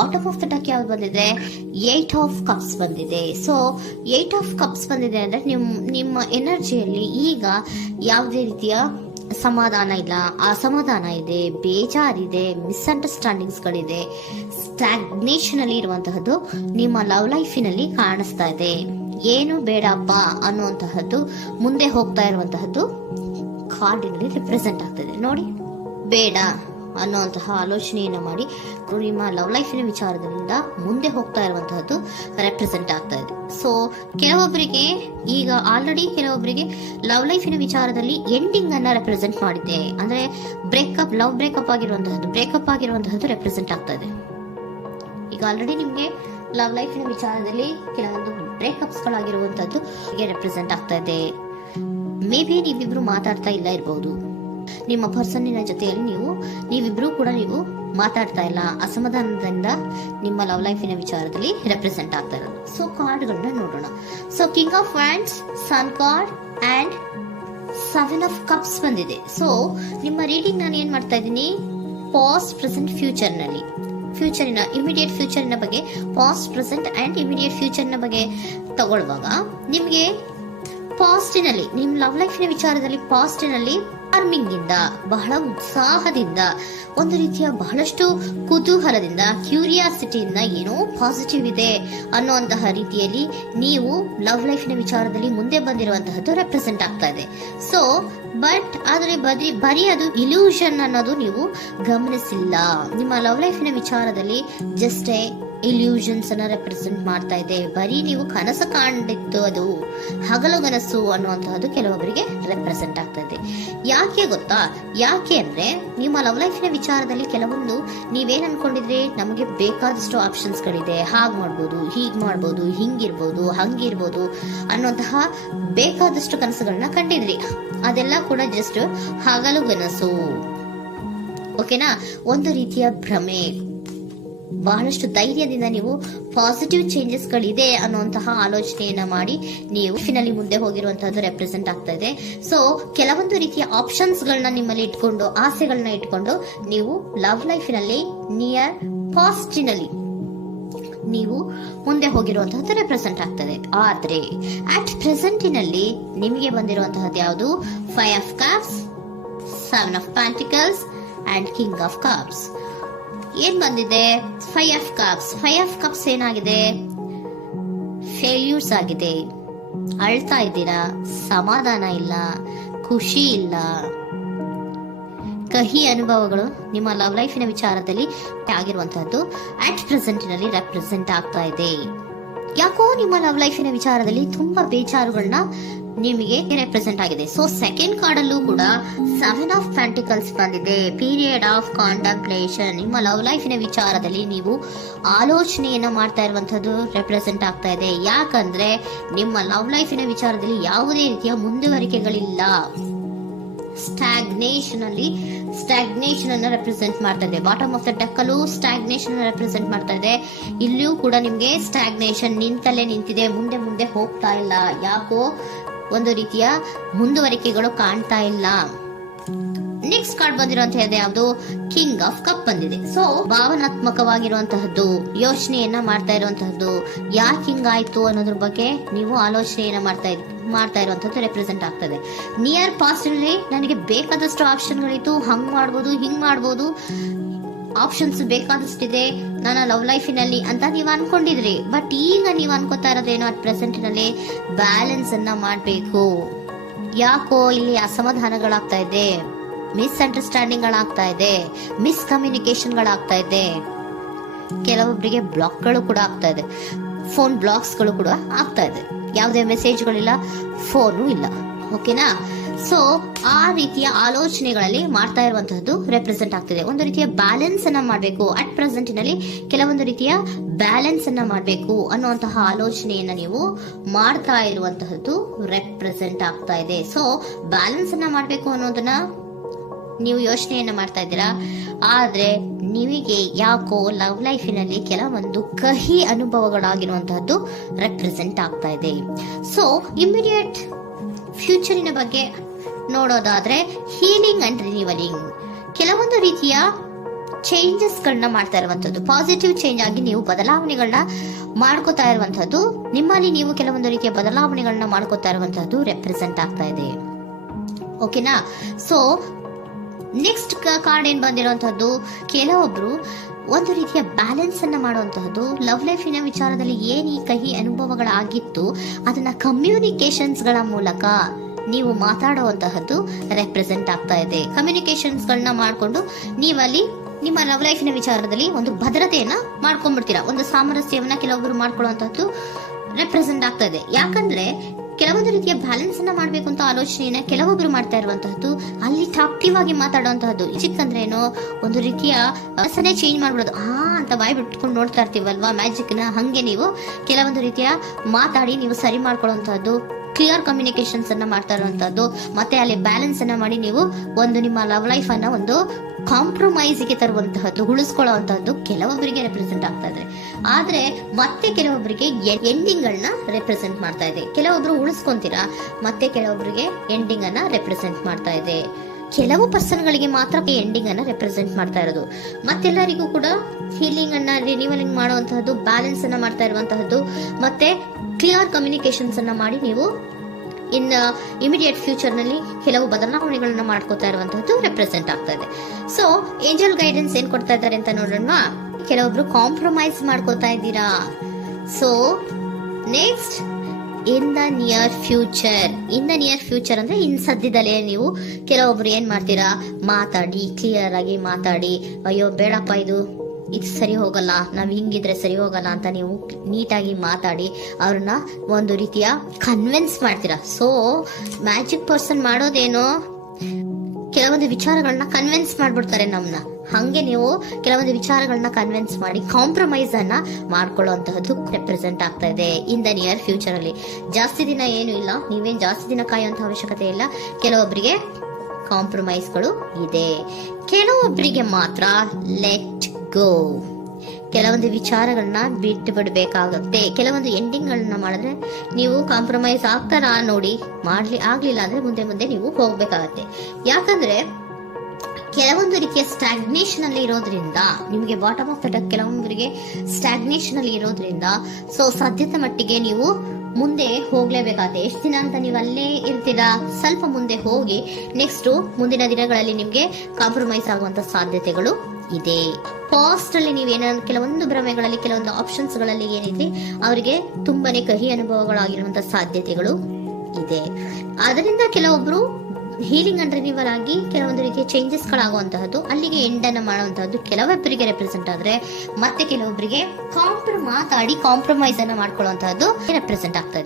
Bottom of the duck ಯಾವ್ದು ಬಂದಿದೆ? 8 of cups ಬಂದಿದೆ. ಸೊ 8 ಆಫ್ ಕಪ್ಸ್ ಬಂದಿದೆ ಅಂದ್ರೆ ನಿಮ್ಮ ಎನರ್ಜಿಯಲ್ಲಿ ಈಗ ಯಾವುದೇ ರೀತಿಯ ಸಮಾಧಾನ ಇಲ್ಲ, ಅಸಮಾಧಾನ ಇದೆ, ಬೇಜಾರಿದೆ, ಮಿಸ್ಅಂಡರ್ಸ್ಟ್ಯಾಂಡಿಂಗ್ಸ್ ಗಳಿದೆ, ಸ್ಟಾಗ್ನೇಷನ್ ಅಲ್ಲಿ ಇರುವಂತಹದ್ದು ನಿಮ್ಮ ಲವ್ ಲೈಫಿನಲ್ಲಿ ಕಾಣಿಸ್ತಾ ಇದೆ. ಏನು ಬೇಡಪ್ಪ ಅನ್ನುವಂತಹದ್ದು ಮುಂದೆ ಹೋಗ್ತಾ ಇರುವಂತಹದ್ದು ಕಾರ್ಡಿನಲ್ಲಿ ರಿಪ್ರೆಸೆಂಟ್ ಆಗ್ತದೆ. ನೋಡಿ, ಬೇಡ ಅನ್ನುವಂತಹ ಆಲೋಚನೆಯನ್ನು ಮಾಡಿ ನಿಮ್ಮ ಲವ್ ಲೈಫಿನ ವಿಚಾರದಿಂದ ಮುಂದೆ ಹೋಗ್ತಾ ಇರುವಂತಹದ್ದು ರೆಪ್ರೆಸೆಂಟ್ ಆಗ್ತಾ ಇದೆ. ಸೊ ಕೆಲವೊಬ್ಬರಿಗೆ ಈಗ ಆಲ್ರೆಡಿ ಕೆಲವೊಬ್ಬರಿಗೆ ಲವ್ ಲೈಫಿನ ವಿಚಾರದಲ್ಲಿ ಎಂಡಿಂಗ್ ಅನ್ನ ರೆಪ್ರೆಸೆಂಟ್ ಮಾಡಿದೆ. ಅಂದ್ರೆ ಲವ್ ಬ್ರೇಕಪ್ ಆಗಿರುವಂತಹದ್ದು ರೆಪ್ರೆಸೆಂಟ್ ಆಗ್ತಾ ಇದೆ. ಈಗ ಆಲ್ರೆಡಿ ನಿಮ್ಗೆ ಲವ್ ಲೈಫಿನ ವಿಚಾರದಲ್ಲಿ ಕೆಲವೊಂದು ಬ್ರೇಕಪ್ಸ್ ಗಳಾಗಿರುವಂತದ್ದು ರೆಪ್ರೆಸೆಂಟ್ ಆಗ್ತಾ ಇದೆ. ಮೇ ಬಿ ನೀವಿಬ್ರು ಮಾತಾಡ್ತಾ ಇಲ್ಲ ಇರಬಹುದು, ನಿಮ್ಮ ಪರ್ಸನ್ನಿನ ಜೊತೆಯಲ್ಲಿ ನೀವಿಬ್ರು ಕೂಡ ಮಾತಾಡ್ತಾ ಇಲ್ಲ, ಅಸಮಾಧಾನದಿಂದ ನಿಮ್ಮ ಲವ್ ಲೈಫಿನ ವಿಚಾರದಲ್ಲಿ ರೆಪ್ರೆಸೆಂಟ್ ಆಗ್ತಾ ಇರೋದು. ಸೊ ಕಾರ್ಡ್ಗಳನ್ನ ನೋಡೋಣ. So king of wands, sun card and 7 of cups ಬಂದಿದೆ. ಸೊ ನಿಮ್ಮ ರೀಡಿಂಗ್ ನಾನು ಏನ್ ಮಾಡ್ತಾ ಇದ್ದೀನಿ, ಪಾಸ್ಟ್, ಪ್ರೆಸೆಂಟ್, ಫ್ಯೂಚರಿನ ಇಮಿಡಿಯೇಟ್ ಫ್ಯೂಚರಿನ ಬಗ್ಗೆ, ಪಾಸ್ಟ್, ಪ್ರೆಸೆಂಟ್ ಅಂಡ್ ಇಮಿಡಿಯೇಟ್ ಫ್ಯೂಚರ್ನ ಬಗ್ಗೆ ತಗೊಳ್ಳುವಾಗ ನಿಮಗೆ ಪಾಸ್ಟಿನಲ್ಲಿ, ನಿಮ್ಮ ಲವ್ ಲೈಫಿನ ವಿಚಾರದಲ್ಲಿ ಪಾಸ್ಟಿನಲ್ಲಿ ಚಾರ್ಮಿಂಗ್ ಇಂದ, ಬಹಳ ಉತ್ಸಾಹದಿಂದ, ಒಂದು ರೀತಿಯ ಬಹಳಷ್ಟು ಕುತೂಹಲದಿಂದ, ಕ್ಯೂರಿಯಾಸಿಟಿಯಿಂದ ಏನೋ ಪಾಸಿಟಿವ್ ಇದೆ ಅನ್ನುವಂತಹ ರೀತಿಯಲ್ಲಿ ನೀವು ಲವ್ ಲೈಫಿನ ವಿಚಾರದಲ್ಲಿ ಮುಂದೆ ಬಂದಿರುವಂತಹದ್ದು ರೆಪ್ರೆಸೆಂಟ್ ಆಗ್ತಾ ಇದೆ. ಸೊ ಬಟ್ ಆದ್ರೆ ಬರೀ ಅದು ಇಲ್ಯೂಷನ್ ಅನ್ನೋದು ನೀವು ಗಮನಿಸಿಲ್ಲ. ನಿಮ್ಮ ಲವ್ ಲೈಫಿನ ವಿಚಾರದಲ್ಲಿ ಜಸ್ಟ್ ಇಲ್ಯೂಷನ್ಸ್ ಅನ್ನ ರೆಪ್ರೆಸೆಂಟ್ ಮಾಡ್ತಾ ಇದೆ. ಬರೀ ನೀವು ಕನಸು ಕಾಣಿತ್ತು, ಅದು ಹಗಲುಗನಸು ಅನ್ನುವಂತಹದ್ದು ಕೆಲವೊಬ್ಬರಿಗೆ ರೆಪ್ರೆಸೆಂಟ್ ಆಗ್ತಾ ಇದೆ. ಯಾಕೆ ಗೊತ್ತಾ? ಯಾಕೆ ಅಂದ್ರೆ ನಿಮ್ಮ ಲವ್ ಲೈಫಿನ ವಿಚಾರದಲ್ಲಿ ಕೆಲವೊಂದು ನೀವೇನ್ ಅನ್ಕೊಂಡಿದ್ರೆ, ನಮಗೆ ಬೇಕಾದಷ್ಟು ಆಪ್ಷನ್ಸ್ ಗಳಿದೆ, ಹಾಗ್ ಮಾಡ್ಬೋದು, ಹೀಗ್ ಮಾಡ್ಬೋದು, ಹಿಂಗಿರ್ಬೋದು, ಹಂಗಿರ್ಬೋದು ಅನ್ನುವಂತಹ ಬೇಕಾದಷ್ಟು ಕನಸುಗಳನ್ನ ಕಂಡಿದ್ರಿ. ಅದೆಲ್ಲ ಕೂಡ ಜಸ್ಟ್ ಹಗಲುಗನಸು. ಓಕೆನಾ? ಒಂದು ರೀತಿಯ ಭ್ರಮೆ. ಬಹಳಷ್ಟು ಧೈರ್ಯದಿಂದ ನೀವು ಪಾಸಿಟಿವ್ ಚೇಂಜಸ್ ಗಳಿದೆ ಅನ್ನುವಂತಹ ಆಲೋಚನೆಯನ್ನ ಮಾಡಿ ನೀವು ಫಿನಲ್ಲಿ ಮುಂದೆ ಹೋಗಿರುವಂತಹದ್ದು ರೆಪ್ರೆಸೆಂಟ್ ಆಗ್ತಾ ಇದೆ. ಸೊ ಕೆಲವೊಂದು ರೀತಿಯ ಆಪ್ಷನ್ಸ್ ಗಳನ್ನ ನಿಮ್ಮಲ್ಲಿ ಇಟ್ಕೊಂಡು, ಆಸೆಗಳನ್ನ ಇಟ್ಕೊಂಡು ನೀವು ಲವ್ ಲೈಫಿನಲ್ಲಿ ನಿಯರ್ ಪಾಸ್ಟಿನಲ್ಲಿ ನೀವು ಮುಂದೆ ಹೋಗಿರುವಂತಹದ್ದು ರೆಪ್ರೆಸೆಂಟ್ ಆಗ್ತದೆ. ಆದ್ರೆ ಅಟ್ ಪ್ರೆಸೆಂಟಿನಲ್ಲಿ ನಿಮಗೆ ಬಂದಿರುವಂತಹದ್ದು ಯಾವುದು? 5 of cups, 7 of pentacles and king of cups. ಏನ್ ಬಂದಿದೆ? 5 ಆಫ್ ಕಪ್ಸ್. 5 ಆಫ್ ಕಪ್ಸ್ ಏನಾಗಿದೆ? ಫೇಲ್ಯೂರ್ಸ್ ಆಗಿದೆ, ಅಳ್ತಾ ಇದ್ದೀರಾ, ಸಮಾಧಾನ ಇಲ್ಲ, ಖುಷಿ ಇಲ್ಲ, ಕಹಿ ಅನುಭವಗಳು ನಿಮ್ಮ ಲವ್ ಲೈಫಿನ ವಿಚಾರದಲ್ಲಿ ಆಗಿರುವಂತಹದ್ದು ಅಟ್ ಪ್ರೆಸೆಂಟಿನಲ್ಲಿ ರೆಪ್ರೆಸೆಂಟ್ ಆಗ್ತಾ ಇದೆ. ಯಾಕೋ ನಿಮ್ಮ ಲವ್ ಲೈಫಿನ ವಿಚಾರದಲ್ಲಿ ತುಂಬಾ ಬೇಜಾರುಗಳನ್ನ ನಿಮಗೆ ರೆಪ್ರೆಸೆಂಟ್ ಆಗಿದೆ. ಸೊ ಸೆಕೆಂಡ್ ಕಾರ್ಡ್ ಅಲ್ಲೂ ಕೂಡ 7 ಆಫ್ ಪ್ಯಾಂಟಿಕಲ್ಸ್ ಬಂದಿದೆ. Period of contemplation. ನಿಮ್ಮ ಲವ್ ಲೈಫಿನ ವಿಚಾರದಲ್ಲಿ ನೀವು ಆಲೋಚನೆಯನ್ನ ಮಾಡ್ತಾ ಇರುವಂತದ್ದು ರೆಪ್ರೆಸೆಂಟ್ ಆಗ್ತಾ ಇದೆ. ಯಾಕಂದ್ರೆ ನಿಮ್ಮ ಲವ್ ಲೈಫಿನ ವಿಚಾರದಲ್ಲಿ ಯಾವುದೇ ರೀತಿಯ ಮುಂದುವರಿಕೆಗಳಿಲ್ಲ. ಸ್ಟಾಗ್ನೇಷನ್ ಅನ್ನ ರೆಪ್ರೆಸೆಂಟ್ ಮಾಡ್ತಾ ಇದೆ. ಬಾಟಮ್ ಆಫ್ ದ ಡೆಕ್ ಅಲ್ಲೂ ಸ್ಟಾಗ್ನೇಷನ್ ರೆಪ್ರೆಸೆಂಟ್ ಮಾಡ್ತಾ ಇದೆ. ಇಲ್ಲಿಯೂ ಕೂಡ ನಿಮ್ಗೆ ಸ್ಟಾಗ್ನೇಷನ್, ನಿಂತಲ್ಲೇ ನಿಂತಿದೆ, ಮುಂದೆ ಹೋಗ್ತಾ ಇಲ್ಲ. ಯಾಕೋ ಒಂದು ರೀತಿಯ ಮುಂದುವರಿಕೆಗಳು ಕಾಣ್ತಾ ಇಲ್ಲ. ನೆಕ್ಸ್ಟ್ ಕಾರ್ಡ್ ಬಂದಿರುವಂತಹದ್ದು ಯಾವುದು? ಕಿಂಗ್ ಆಫ್ ಕಪ್ ಬಂದಿದೆ. ಸೊ ಭಾವನಾತ್ಮಕವಾಗಿರುವಂತಹದ್ದು, ಯೋಚನೆಯನ್ನ ಮಾಡ್ತಾ ಇರುವಂತಹದ್ದು, ಯಾಕೆ ಹಿಂಗಾಯ್ತು ಅನ್ನೋದ್ರ ಬಗ್ಗೆ ನೀವು ಆಲೋಚನೆಯನ್ನ ಮಾಡ್ತಾ ಇರುವಂತದ್ದು ರೆಪ್ರೆಸೆಂಟ್ ಆಗ್ತದೆ. ನಿಯರ್ ಪಾಸ್ಟ್ ನಲ್ಲಿ ನನಗೆ ಬೇಕಾದಷ್ಟು ಆಪ್ಷನ್ಗಳಿತ್ತು, ಹಂಗ್ ಮಾಡ್ಬೋದು, ಹಿಂಗ್ ಮಾಡ್ಬೋದು, ಆಪ್ಷನ್ಸ್ ಬೇಕಾದಷ್ಟಿದೆ ನನ್ನ ಲವ್ ಲೈಫಿನಲ್ಲಿ ಅಂತ ನೀವು ಅನ್ಕೊಂಡಿದ್ರಿ. ಬಟ್ ಈಗ ನೀವು ಅನ್ಕೋತಾ ಇರೋದೇನೋ ಅಟ್ ಪ್ರೆಸೆಂಟ್ ನಲ್ಲಿ ಬ್ಯಾಲೆನ್ಸ್ ಅನ್ನ ಮಾಡ್ಬೇಕು. ಯಾಕೋ ಇಲ್ಲಿ ಅಸಮಾಧಾನಗಳಾಗ್ತಾ ಇದೆ, ಮಿಸ್ಅಂಡರ್ಸ್ಟ್ಯಾಂಡಿಂಗ್ ಗಳಾಗ್ತಾ ಇದೆ, ಮಿಸ್ಕಮ್ಯುನಿಕೇಶನ್ ಗಳಾಗ್ತಾ ಇದೆ. ಕೆಲವೊಬ್ಬರಿಗೆ ಬ್ಲಾಕ್ ಗಳು ಕೂಡ ಆಗ್ತಾ ಇದೆ, ಫೋನ್ ಬ್ಲಾಕ್ಸ್ ಗಳು ಕೂಡ ಆಗ್ತಾ ಇದೆ. ಯಾವುದೇ ಮೆಸೇಜ್ಗಳಿಲ್ಲ, ಫೋನು ಇಲ್ಲ. ಓಕೆನಾ? ಸೊ ಆ ರೀತಿಯ ಆಲೋಚನೆಗಳಲ್ಲಿ ಮಾಡ್ತಾ ಇರುವಂತಹದ್ದು ರೆಪ್ರೆಸೆಂಟ್ ಆಗ್ತಿದೆ. ಒಂದು ರೀತಿಯ ಬ್ಯಾಲೆನ್ಸ್ ಅನ್ನ ಮಾಡಬೇಕು. ಅಟ್ ಪ್ರೆಸೆಂಟಿನಲ್ಲಿ ಕೆಲವೊಂದು ರೀತಿಯ ಬ್ಯಾಲೆನ್ಸ್ ಅನ್ನ ಮಾಡಬೇಕು ಅನ್ನುವಂತಹ ಆಲೋಚನೆಯನ್ನ ನೀವು ಮಾಡ್ತಾ ಇರುವಂತಹದ್ದು ರೆಪ್ರೆಸೆಂಟ್ ಆಗ್ತಾ ಇದೆ. ಸೊ ಬ್ಯಾಲೆನ್ಸ್ ಅನ್ನ ಮಾಡಬೇಕು ಅನ್ನೋದನ್ನ ನೀವು ಯೋಚನೆಯನ್ನ ಮಾಡ್ತಾ ಇದ್ದೀರಾ. ಆದ್ರೆ ನಿಮಗೆ ಯಾಕೋ ಲವ್ ಲೈಫಿನಲ್ಲಿ ಕೆಲವೊಂದು ಕಹಿ ಅನುಭವಗಳಾಗಿರುವಂತಹದ್ದು ರೆಪ್ರೆಸೆಂಟ್ ಆಗ್ತಾ ಇದೆ. ಸೊ ಇಮಿಡಿಯೇಟ್ ಫ್ಯೂಚರಿನ ಬಗ್ಗೆ ನೋಡೋದಾದ್ರೆ ಹೀಲಿಂಗ್ ಅಂಡ್ ರಿನಿವಲಿಂಗ್, ಕೆಲವೊಂದು ರೀತಿಯ ಚೇಂಜಸ್ಗಳನ್ನ ಮಾಡ್ತಾ ಇರುವಂತದ್ದು, ಪಾಸಿಟಿವ್ ಚೇಂಜ್ ಆಗಿ ನೀವು ಬದಲಾವಣೆಗಳನ್ನ ಮಾಡ್ಕೋತಾ ಇರುವಂತದ್ದು, ನಿಮ್ಮಲ್ಲಿ ನೀವು ಕೆಲವೊಂದು ರೀತಿಯ ಬದಲಾವಣೆಗಳನ್ನ ಮಾಡ್ಕೋತಾ ಇರುವಂತದ್ದು ರೆಪ್ರೆಸೆಂಟ್ ಆಗ್ತಾ ಇದೆ. ಓಕೆನಾ? ಸೊ ನೆಕ್ಸ್ಟ್ ಕಾರ್ಡ್ ಏನ್ ಬಂದಿರುವಂತದ್ದು, ಕೆಲವೊಬ್ರು ಒಂದು ರೀತಿಯ ಬ್ಯಾಲೆನ್ಸ್ ಅನ್ನ ಮಾಡುವಂತಹದ್ದು, ಲವ್ ಲೈಫಿನ ವಿಚಾರದಲ್ಲಿ ಏನ್ ಈ ಕಹಿ ಅನುಭವಗಳಾಗಿತ್ತು ಅದನ್ನ ಕಮ್ಯುನಿಕೇಶನ್ಸ್ ಗಳ ಮೂಲಕ ನೀವು ಮಾತಾಡುವಂತಹದ್ದು ರೆಪ್ರೆಸೆಂಟ್ ಆಗ್ತಾ ಇದೆ. ಕಮ್ಯುನಿಕೇಶನ್ಸ್ ಗಳನ್ನ ಮಾಡ್ಕೊಂಡು ನೀವಲ್ಲಿ ನಿಮ್ಮ ಲವ್ ಲೈಫಿನ ವಿಚಾರದಲ್ಲಿ ಒಂದು ಭದ್ರತೆಯನ್ನ ಮಾಡ್ಕೊಂಡ್ಬಿಡ್ತೀರಾ, ಒಂದು ಸಾಮರಸ್ಯವನ್ನ ಕೆಲವೊಬ್ರು ಮಾಡ್ಕೊಳ್ಳುವಂತಹದ್ದು ರೆಪ್ರೆಸೆಂಟ್ ಆಗ್ತಾ ಇದೆ. ಯಾಕಂದ್ರೆ ಕೆಲವೊಂದು ರೀತಿಯ ಬ್ಯಾಲೆನ್ಸ್ ಅನ್ನ ಮಾಡ್ಬೇಕು ಅಂತ ಆಲೋಚನೆಯನ್ನ ಕೆಲವೊಬ್ರು ಮಾಡ್ತಾ ಇರುವಂತಹದ್ದು, ಅಲ್ಲಿ ಟಾಕ್ಟಿವ್ ಆಗಿ ಮಾತಾಡುವಂತಹದ್ದು. ಚಿಕ್ಕಂದ್ರೆ ಏನೋ ಒಂದು ರೀತಿಯ ಹೆಸರೇ ಚೇಂಜ್ ಮಾಡ್ಬಿಡೋದು, ಅಂತ ಬಾಯ್ ಬಿಟ್ಕೊಂಡು ನೋಡ್ತಾ ಇರ್ತೀವಲ್ವಾ ಮ್ಯಾಜಿಕ್ ನ, ಹಂಗೆ ನೀವು ಕೆಲವೊಂದು ರೀತಿಯ ಮಾತಾಡಿ ನೀವು ಸರಿ ಮಾಡ್ಕೊಳ್ಳುವಂತಹದ್ದು, ಕ್ಲಿಯರ್ ಕಮ್ಯುನಿಕೇಶನ್ಸ್ ಅನ್ನ ಮಾಡ್ತಾ ಇರುವಂತಹದ್ದು, ಮತ್ತೆ ಅಲ್ಲಿ ಬ್ಯಾಲೆನ್ಸ್ ಅನ್ನ ಮಾಡಿ ನೀವು ಒಂದು ನಿಮ್ಮ ಲವ್ ಲೈಫ್ ಅನ್ನ ಒಂದು ಕಾಂಪ್ರಮೈಸ್ ಗೆ ತರುವಂತಹದ್ದು, ಉಳಿಸ್ಕೊಳ್ಳುವಂತಹದ್ದು ಕೆಲವೊಬ್ಬರಿಗೆ ರೆಪ್ರೆಸೆಂಟ್ ಆಗ್ತಾ ಇದೆ. ಆದ್ರೆ ಮತ್ತೆ ಕೆಲವೊಬ್ಬರಿಗೆ ಎಂಡಿಂಗ್ ಗಳನ್ನ ರೆಪ್ರೆಸೆಂಟ್ ಮಾಡ್ತಾ ಇದೆ. ಕೆಲವೊಬ್ರು ಉಳಿಸ್ಕೊಂತೀರಾ, ಮತ್ತೆ ಕೆಲವೊಬ್ಬರಿಗೆ ಎಂಡಿಂಗ್ ಅನ್ನ ರೆಪ್ರೆಸೆಂಟ್ ಮಾಡ್ತಾ ಇದೆ. ಕೆಲವು ಪರ್ಸನ್ ಗಳಿಗೆ ಮಾತ್ರ ಎಂಡಿಂಗ್ ಅನ್ನ ರೆಪ್ರೆಸೆಂಟ್ ಮಾಡ್ತಾ ಇರೋದು, ಮತ್ತೆಲ್ಲರಿಗೂ ಕೂಡ ಹೀಲಿಂಗ್ ಅನ್ನ ರಿನಿವಲಿಂಗ್ ಮಾಡುವಂತಹದ್ದು, ಬ್ಯಾಲೆನ್ಸ್ ಅನ್ನ ಮಾಡ್ತಾ ಇರುವಂತಹದ್ದು, ಮತ್ತೆ ಕ್ಲಿಯರ್ ಕಮ್ಯುನಿಕೇಶನ್ಸ್ ಅನ್ನ ಮಾಡಿ ನೀವು ಇನ್ ಇಮಿಡಿಯೇಟ್ ಫ್ಯೂಚರ್ ನಲ್ಲಿ ಕೆಲವು ಬದಲಾವಣೆಗಳನ್ನ ಮಾಡ್ಕೋತಾ ಇರುವಂತಹದ್ದು ರೆಪ್ರೆಸೆಂಟ್ ಆಗ್ತಾ ಇದೆ. ಸೊ ಏಂಜಲ್ ಗೈಡೆನ್ಸ್ ಏನ್ ಕೊಡ್ತಾ ಇದ್ದಾರೆ ಅಂತ ನೋಡೋಣ. ಕೆಲವೊಬ್ರು ಕಾಂಪ್ರಮೈಸ್ ಮಾಡ್ಕೋತಾ ಇದ್ದೀರಾ. So next in the near future ಅಂದ್ರೆ ಇನ್ ಸದ್ಯದಲ್ಲೇ ನೀವು ಕೆಲವೊಬ್ರು ಏನ್ ಮಾಡ್ತೀರಾ, ಮಾತಾಡಿ ಕ್ಲಿಯರ್ ಆಗಿ ಮಾತಾಡಿ, ಅಯ್ಯೋ ಬೇಡಪ್ಪ ಇದು ಸರಿ ಹೋಗಲ್ಲ, ನಾವ್ ಹಿಂಗಿದ್ರೆ ಸರಿ ಹೋಗಲ್ಲ ಅಂತ ನೀವು ನೀಟಾಗಿ ಮಾತಾಡಿ ಅವ್ರನ್ನ ಒಂದು ರೀತಿಯ ಕನ್ವಿನ್ಸ್ ಮಾಡ್ತೀರಾ. ಸೊ ಮ್ಯಾಜಿಕ್ ಪರ್ಸನ್ ಮಾಡೋದೇನೋ ಕೆಲವೊಂದು ವಿಚಾರಗಳನ್ನ ಕನ್ವಿನ್ಸ್ ಮಾಡ್ಬಿಡ್ತಾರೆ ನಮ್ನ, ಹಂಗೆ ನೀವು ಕೆಲವೊಂದು ವಿಚಾರಗಳನ್ನ ಕನ್ವಿನ್ಸ್ ಮಾಡಿ ಕಾಂಪ್ರಮೈಸ್ ಅನ್ನ ಮಾಡ್ಕೊಳ್ಳುವಂತಹದ್ದು ರೆಪ್ರೆಸೆಂಟ್ ಆಗ್ತಾ ಇದೆ ಇನ್ ದ ನಿಯರ್ ಫ್ಯೂಚರ್ ಅಲ್ಲಿ. ಜಾಸ್ತಿ ದಿನ ಏನು ಇಲ್ಲ, ನೀವೇನ್ ಜಾಸ್ತಿ ದಿನ ಕಾಯುವಂತ ಅವಶ್ಯಕತೆ ಇಲ್ಲ. ಕೆಲವೊಬ್ಬರಿಗೆ ಕಾಂಪ್ರಮೈಸ್ಗಳು ಇದೆ, ಕೆಲವೊಬ್ಬರಿಗೆ ಮಾತ್ರ ಲೆಟ್ ಗೋ, ಕೆಲವೊಂದು ವಿಚಾರಗಳನ್ನ ಬಿಟ್ಟು ಬಿಡಬೇಕಾಗುತ್ತೆ. ಕೆಲವೊಂದು ಎಂಡಿಂಗ್ ಗಳನ್ನ ಮಾಡಿದ್ರೆ ನೀವು ಕಾಂಪ್ರಮೈಸ್ ಆಗ್ತಾರಾ ನೋಡಿ, ಆಗ್ಲಿಲ್ಲ ಅಂದ್ರೆ ಮುಂದೆ ನೀವು ಹೋಗ್ಬೇಕಾಗತ್ತೆ. ಯಾಕಂದ್ರೆ ಕೆಲವೊಂದು ರೀತಿಯ ಸ್ಟಾಗ್ನೇಷನ್ ಅಲ್ಲಿ ಇರೋದ್ರಿಂದ ನಿಮಗೆ ಬಾಟಮ್ ಆಫ್ ದ ಡೆಕ್ ಕೆಲವೊಬ್ಬರಿಗೆ ಸ್ಟಾಗ್ನೇಷನ್ ಅಲ್ಲಿ ಇರೋದ್ರಿಂದ ಸೊ ಸದ್ಯದ ಮಟ್ಟಿಗೆ ನೀವು ಮುಂದೆ ಹೋಗ್ಲೇಬೇಕಾಗುತ್ತೆ. ಎಷ್ಟು ದಿನ ಅಂತ ನೀವು ಅಲ್ಲೇ ಇರ್ತೀರಾ, ಸ್ವಲ್ಪ ಮುಂದೆ ಹೋಗಿ ನೆಕ್ಸ್ಟ್ ಮುಂದಿನ ದಿನಗಳಲ್ಲಿ ನಿಮ್ಗೆ ಕಾಂಪ್ರಮೈಸ್ ಆಗುವಂತ ಸಾಧ್ಯತೆಗಳು ಇದೆ. ಪಾಸ್ಟ್ ಅಲ್ಲಿ ನೀವೇನಾದ್ರು ಕೆಲವೊಂದು ಭ್ರಮೆಗಳಲ್ಲಿ ಕೆಲವೊಂದು ಆಪ್ಷನ್ಸ್ ಗಳಲ್ಲಿ ಏನಿದೆ ಅವರಿಗೆ ತುಂಬಾನೇ ಕಹಿ ಅನುಭವಗಳಾಗಿರುವಂತಹ ಸಾಧ್ಯತೆಗಳು ಇದೆ. ಅದರಿಂದ ಕೆಲವೊಬ್ರು ಹೀಲಿಂಗ್ ಅಂಡ್ ರಿನಿವಲ್ ಆಗಿ ಕೆಲವೊಂದು ರೀತಿಯ ಚೇಂಜಸ್ ಗಳಾಗುವಂತಹದ್ದು, ಅಲ್ಲಿಗೆ ಎಂಡ್ ಅನ್ನ ಮಾಡುವಂತಹದ್ದು ಕೆಲವೊಬ್ಬರಿಗೆ ರೆಪ್ರೆಸೆಂಟ್ ಆದ್ರೆ, ಮತ್ತೆ ಕೆಲವೊಬ್ಬರಿಗೆ ಮಾತಾಡಿ ಕಾಂಪ್ರಮೈಸ್ ಅನ್ನ ಮಾಡ್ಕೊಳ್ಳುವಂತಹದ್ದು ರೆಪ್ರೆಸೆಂಟ್ ಆಗ್ತದೆ.